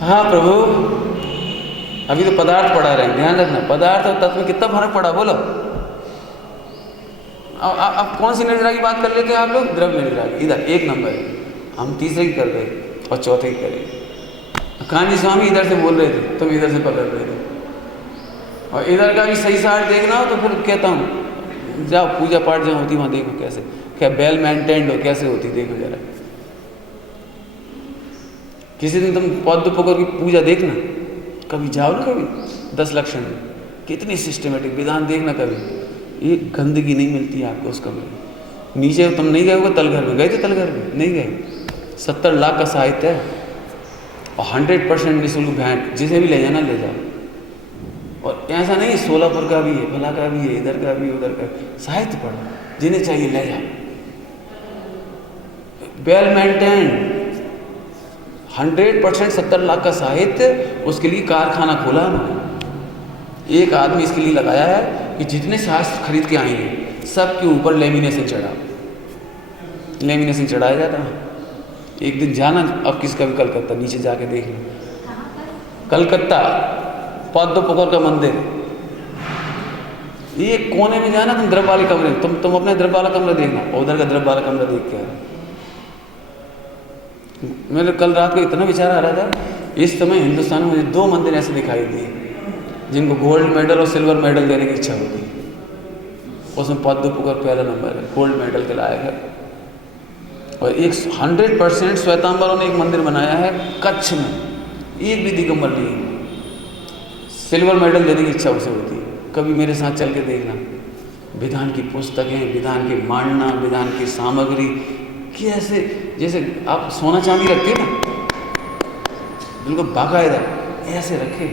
हाँ प्रभु, अभी तो पदार्थ पढ़ा रहे हैं, ध्यान रखना। पदार्थ और तत्व में कितना फर्क पड़ा बोलो। अब कौन सी निर्जरा की बात कर लेते हैं आप लोग? द्रव्य निर्जरा की। इधर 1 नंबर है, हम तीसरे की कर रहे और चौथे की करें। कान्जी स्वामी इधर से बोल रहे थे, तुम इधर से पकड़ रहे थे। और इधर का भी सही सार देखना हो तो फिर कहता हूँ जाओ पूजा पाठ जहाँ होती वहाँ देखो कैसे, क्या वेल मेंटेन्ड हो, कैसे होती देखो जरा। किसी दिन तुम पौध पकड़ की पूजा देखना, कभी जाओ ना, कभी 10 लक्षण में कितनी सिस्टमेटिक विधान देखना। कभी एक गंदगी नहीं मिलती है आपको उस कमरे में। नीचे तुम नहीं गए होगे तलघर में, गए थे तलघर में? नहीं गए। 70 लाख का साहित्य है और 100% निःशुल्क भेंट, जिसे भी ले जाना ले जाओ। और ऐसा नहीं 16पुर का भी है, भला का भी है, इधर का भी, उधर का। साहित्य पढ़ो, जिन्हें चाहिए ले जाओ। वेल मेंटेन्ड 100% 70 लाख का साहित्य, उसके लिए कारखाना खोला उन्होंने। एक आदमी इसके लिए लगाया है कि जितने शास्त्र खरीद के आएंगे सबके ऊपर लेमिनेशन चढ़ा, लेमिनेशन चढ़ाया जाता है। एक दिन जाना, अब किसका भी कलकत्ता, नीचे जाके देख लो। कलकत्ता पद्म पुकुर का मंदिर, ये कोने में जाना तुम, द्रव्य वाले कमरे, तुम अपने द्रव्य वाला कमरा देखना और उधर का द्रव्य वाला कमरा देख के आना। मेरे कल रात को इतना विचार आ रहा था, इस समय हिंदुस्तान में मुझे 2 मंदिर ऐसे दिखाई दिए जिनको गोल्ड मेडल और सिल्वर मेडल देने की इच्छा होती है। उसमें पद्म पुकुर पहला नंबर है, गोल्ड मेडल के लायक है। और एक 100% श्वेतांबरों ने एक मंदिर बनाया है कच्छ में, एक भी दिगंबर नहीं है। सिल्वर मेडल देने की इच्छा उसे होती है, कभी मेरे साथ चल के देखना। विधान की पुस्तकें, विधान के मांडना, विधान की सामग्री, कि ऐसे जैसे आप सोना चांदी रखते हो ना, बिल्कुल बाकायदा ऐसे रखे।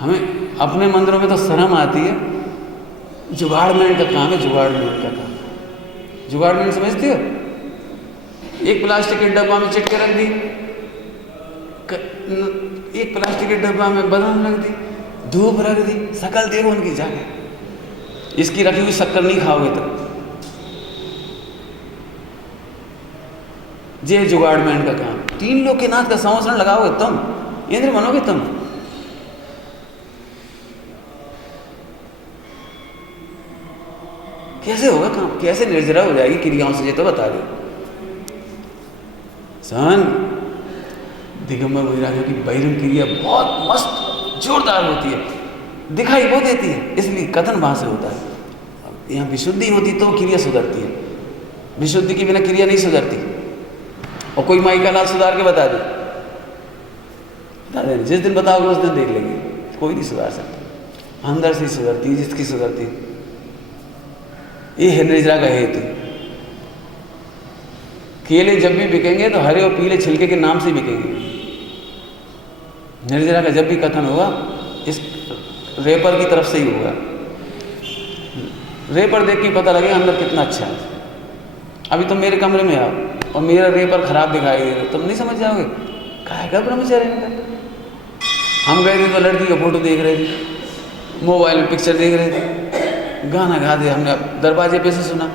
हमें अपने मंदिरों में तो शर्म आती है, जुगाड़मैन का काम है, जुगाड़मैन का काम। जुगाड़मैन समझते हो? एक प्लास्टिक के डब्बा में चिटके रख दी, एक प्लास्टिक के डब्बा में बादाम रख दी, धूप रख दी, शक्ल देखो उनकी जाके। इसकी रखी हुई शक्कर नहीं खाओगे तो। जे जुगाड़मैन का काम। 3 लोग के नाथ का संवत्सरण लगाओगे तुम, इंद्र बनोगे तुम। कैसे होगा काम? कैसे निर्जरा हो जाएगी क्रियाओं से, ये तो बता दो। सन दिगंबर मुनिराजों की बहिरंग क्रिया बहुत मस्त जोरदार होती है, दिखाई वो देती है, इसलिए कथन वहां से होता है। यहाँ विशुद्धि होती तो क्रिया सुधरती है, विशुद्धि के बिना क्रिया नहीं सुधरती। और कोई माई का लाल सुधार के बता दे, जिस दिन बताओगे उस दिन देख लेंगे, कोई नहीं सुधार सकता। अंदर से सुधरती है जिसकी सुधरती। ये है निर्जरा का हेतु। केले जब भी बिकेंगे तो हरे और पीले छिलके के नाम से बिकेंगे। निर्जरा का जब भी कथन होगा इस रेपर की तरफ से ही होगा। रेपर देख के पता लगे अंदर कितना अच्छा है। अभी तुम मेरे कमरे में आओ और मेरा रेपर खराब दिखाई दे रहा, तुम नहीं समझ जाओगे काहेगा ब्रह्मचर्य का। हम गए थे तो लड़की का फोटो देख रहे थे, मोबाइल में पिक्चर देख रहे थे, गाना गा दे हमने दरवाजे पे से सुना,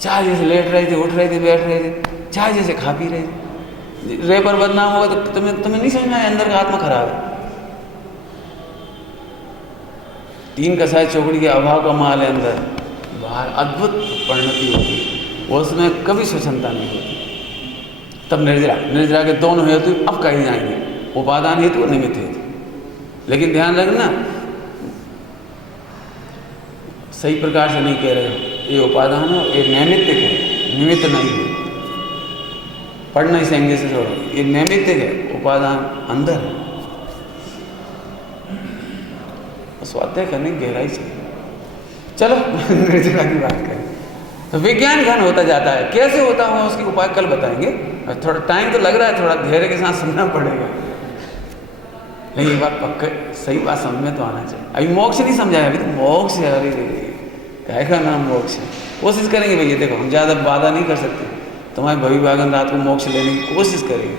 चाय जैसे लेट रहे थे, उठ रहे थे, बैठ रहे थे, चाय जैसे खा पी रहे थे। रेपर बदनाम होगा तो तुम्हें नहीं समझ में आया अंदर का आत्मा खराब है। 3 कसाई चौकड़ी के अभाव का माल है अंदर, बाहर अद्भुत परिणति होती है, उसमें कभी स्वच्छंदता नहीं होती। तब निर्जरा के दोनों हेतु अब कहे जाएंगे, उपादान हेतु और निमित्त हेतु। लेकिन ध्यान रखना सही प्रकार से नहीं कह रहे हो, ये उपादान है, ये नैमित्तिक है, निमित्त नहीं है। पढ़ना इसे अंग्रेजी से छोड़ो, ये नैमित्तिक है, उपादान अंदर है। स्वाध्याय करने की गहराई से चलो निर्जरा की बात करें तो विज्ञान घन होता जाता है। कैसे होता होगा उसके उपाय कल बताएंगे। थोड़ा टाइम तो लग रहा है, थोड़ा धैर्य के साथ सुनना पड़ेगा, लेकिन ये बात पक्का सही बात समझ में तो आना चाहिए। अभी मोक्ष नहीं समझाया, अभी तो मोक्ष है, अरे क्या का नाम मोक्ष है। कोशिश करेंगे भैया, देखो हम ज़्यादा वादा नहीं कर सकते, तुम्हारे भवि भागन रात को मोक्ष लेने की कोशिश करेंगे।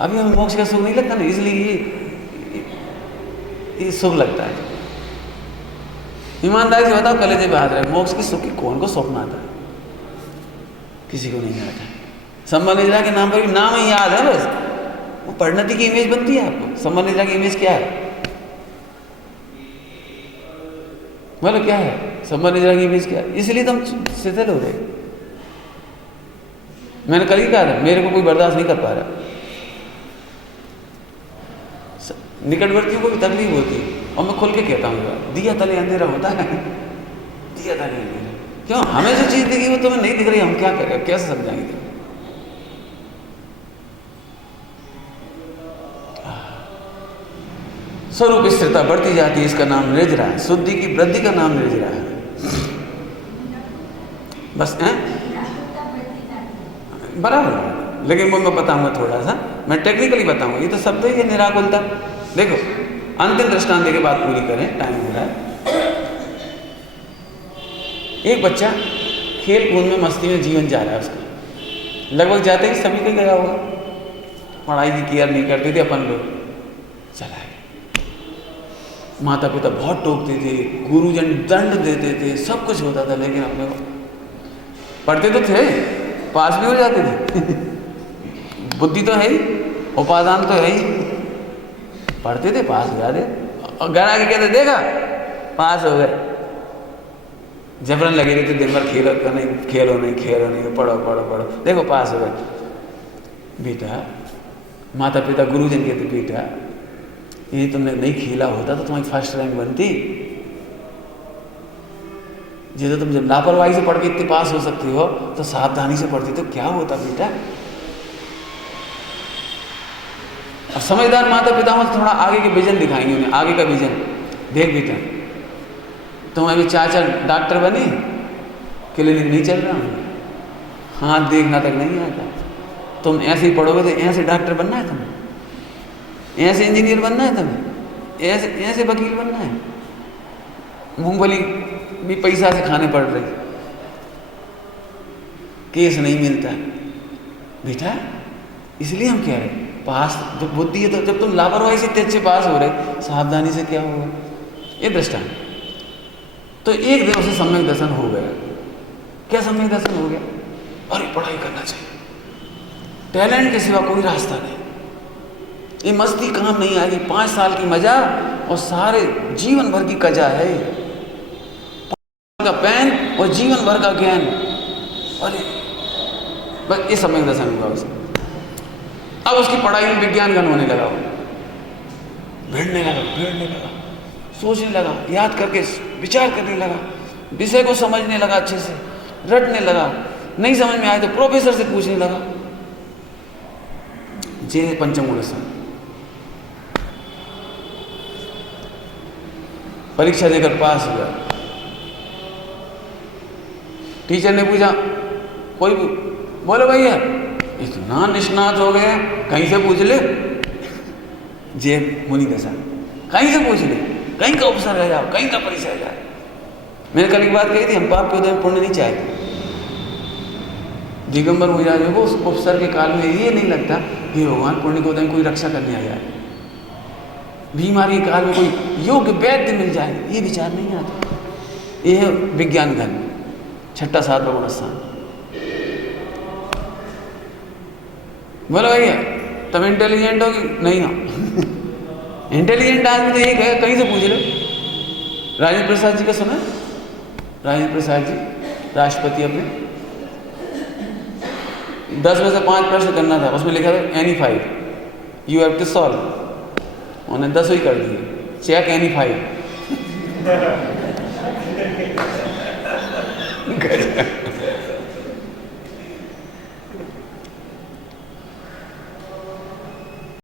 अभी हमें मोक्ष का सुख नहीं लगता ना, इसलिए ये सुख लगता है। ईमानदारी से बताओ, कलेजे पे हाथ रहे, मोक्ष के सुख की कौन को स्वप्न आता है? किसी को नहीं आता। संबंधिता के नाम पर भी नाम ही याद है बस, वो परिणति की इमेज बनती है आपको। संबंधिता की इमेज क्या है, बोलो क्या है संबंधिता की इमेज क्या है? इसलिए तो हम शिथिल हो रहे। मैंने कल ही कहा था, मेरे को कोई बर्दाश्त नहीं कर पा रहा। निकटवर्तियों को भी तकलीफ होती है, और मैं खुल के कहता हूँ, दिया तले अंधेरा होता है, दिया तले अंधेरा। क्यों? हमें जो चीज दिखी वो तुम्हें नहीं दिख रही, हम क्या करें, कैसे समझाएंगे? स्वरूप स्थिरता बढ़ती जाती है, इसका नाम निजरा है। शुद्धि की वृद्धि का नाम निजरा है। बस बराबर है, लेकिन वो मैं बताऊंगा थोड़ा सा, मैं टेक्निकली बताऊंगा। ये तो शब्द ही है निराकुलता। देखो अंतिम दृष्टांत देके बात पूरी करें, टाइम हो रहा है। एक बच्चा खेल कूद में मस्ती में जीवन जा रहा है उसका, लगभग जाते ही सभी को गया होगा, पढ़ाई की केयर नहीं करते थे अपन लोग, चला गया। माता पिता बहुत टोकते थे, गुरुजन दंड देते थे, सब कुछ होता था, लेकिन अपने को पढ़ते तो थे, पास भी हो जाते थे बुद्धि तो है ही, उपादान तो है ही, पढ़ते थे, पास हो जाते, और घर आके कहते देखा पास हो गए। जबरन लगे रहते दिन भर, खेलो नहीं खेलो नहीं खेलो नहीं, पढ़ो पढ़ो पढ़ो, देखो पास हो गए। बेटा माता पिता गुरुजन कहते बेटा ये तुमने नहीं खेला होता तो तुम्हारी फर्स्ट रैंक बनती। जैसे तुम जब लापरवाही से पढ़ के इतने पास हो सकती हो तो सावधानी से पढ़ती तो क्या होता बेटा। और समझदार माता पिता में थोड़ा आगे के विजन दिखाएंगे उन्हें, आगे का विजन। देख बेटा तुम अभी चाचा डॉक्टर बने, क्लिनिक नहीं चल रहा हूँ, हाथ देखना तक नहीं आता, तुम ऐसे ही पढ़ोगे तो ऐसे डॉक्टर बनना है तुम्हें, ऐसे इंजीनियर बनना है तुम्हें, ऐसे ऐसे वकील बनना है, मूंगफली भी पैसा से खाने पड़ रही, केस नहीं मिलता बेटा। इसलिए हम कह रहे पास जब बुद्धि है तो जब तुम लापरवाही से तेज से पास हो रहे, सावधानी से क्या होगा। ये दृष्टांत। तो एक दिन उसे सम्यक दर्शन हो गया। क्या सम्यक दर्शन हो गया? अरे पढ़ाई करना चाहिए, टैलेंट के सिवा कोई रास्ता नहीं, ये मस्ती काम नहीं आएगी, 5 साल की मजा और सारे जीवन भर की कजा है, का पैन और जीवन भर का ज्ञान। अरे बस ये सम्यक दर्शन हुआ उसे। अब उसकी पढ़ाई में विज्ञान घन होने लगा, भिड़ने लगा, सोचने लगा, याद करके विचार करने लगा, विषय को समझने लगा, अच्छे से रटने लगा, नहीं समझ में आए तो प्रोफेसर से पूछने लगा। जे पंचम गुण परीक्षा देकर पास हुआ। टीचर ने पूछा, कोई बोलो भैया इतना निष्णात हो गया, कहीं से पूछ ले। जे मुनि दशा, कहीं से पूछ ले, कहीं का उपसर रह जाओ, कहीं का परिचय जाए। मैंने कल एक बात कही थी, हम पाप के उदय में पुण्य नहीं चाहते। दिगंबर महाराज को उस उपसर के काल में ये नहीं लगता कि भगवान पुण्य के उदय में कोई रक्षा करने आ जाए, बीमारी के काल में कोई योग्य वैद्य मिल जाए, ये विचार नहीं आता। ये है विज्ञान घन, 6वां-7वां गुण स्थान। बोलो भैया तुम इंटेलिजेंट हो कि नहीं हो? इंटेलिजेंट आदमी तो एक है, कहीं से पूछ लो। राजेंद्र प्रसाद जी का सुना? राजेंद्र प्रसाद जी राष्ट्रपति, अपने 10 में से 5 प्रश्न करना था, उसमें लिखा था any 5 you have to solve. उन्हें 10 ही कर दिए, चेक एनी 5।